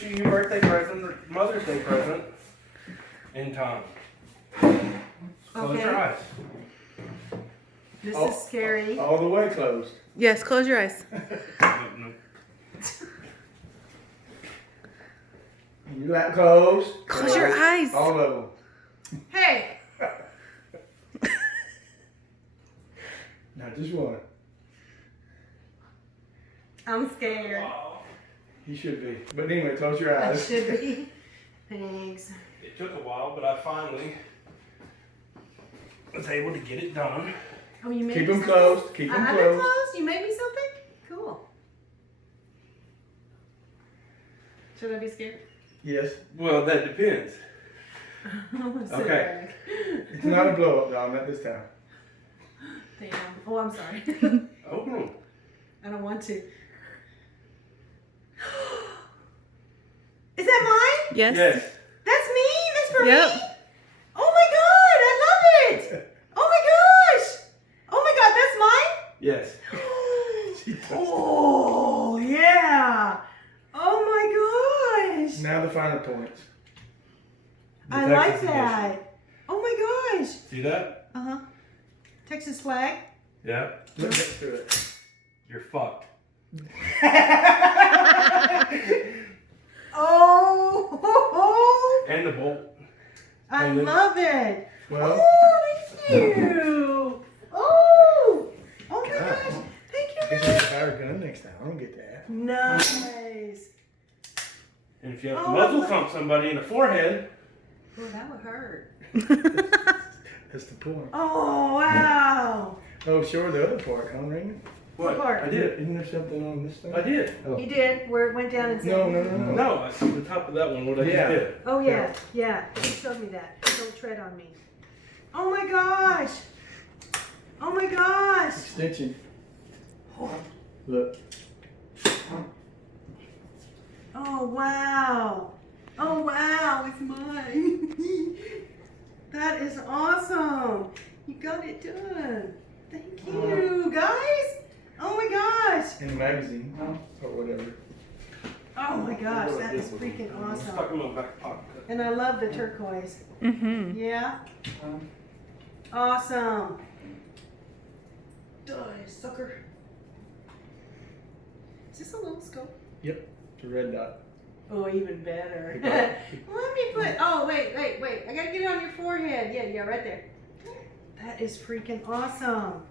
You your birthday present or Mother's Day present in time. Close your eyes. This is scary. All the way closed. Yes, close your eyes. No. You like closed? Close your eyes. All of them. Hey! Not just one. I'm scared. You should be. But anyway, close your I eyes. should be. Thanks. It took a while, but I finally was able to get it done. Oh, you made Keep me them something? closed. Keep them I've been closed. closed? You made me something? Cool. Should I be scared? Yes. Well, that depends. I'm gonna sit Okay. back. It's not a blow up doll, not this time. Damn. Oh, I'm sorry. Open them. I don't want to. Is that mine? Yes. Yes. That's me? That's for Yep. me? Oh my god, I love it! Oh my gosh! Oh my god, that's mine? Yes. Oh yeah! Oh my gosh! Now the final points. I The like Texas that. Oh my gosh! See that? Uh-huh. Texas flag. Yeah. Look next to it. You're fucked. Oh! And the bolt. I And then- love it. Well, Oh, thank you. Oh! Oh my God. gosh! Thank I guess you. it's a fire gun next time. I don't get that. Nice. And if you have to Oh, muzzle look. thump somebody in the forehead, Oh, that would hurt. That's the point. Oh wow! Oh, sure, the other part, huh, Raymond? what? part? I did. Isn't there something on this thing? I did. Oh. He did where it went down and said. No. No, I see the top of that one. What I Yeah. just did. Oh yeah, yeah. He showed me that. Don't tread on me. Oh my gosh! Oh my gosh! Extension. Look. Oh wow! Oh wow! It's mine. That is awesome. You got it done. Thank you, guys. Oh my gosh! In a magazine or whatever. Oh my gosh, that is freaking Stuck awesome. in my back pocket. And I love the turquoise. Mm-hmm. Yeah. Awesome. Die, sucker. Is this a little scope? Yep. It's a red dot. Oh, even better. You got it. Let me put. Oh, wait. I gotta get it on your forehead. Yeah, right there. That is freaking awesome.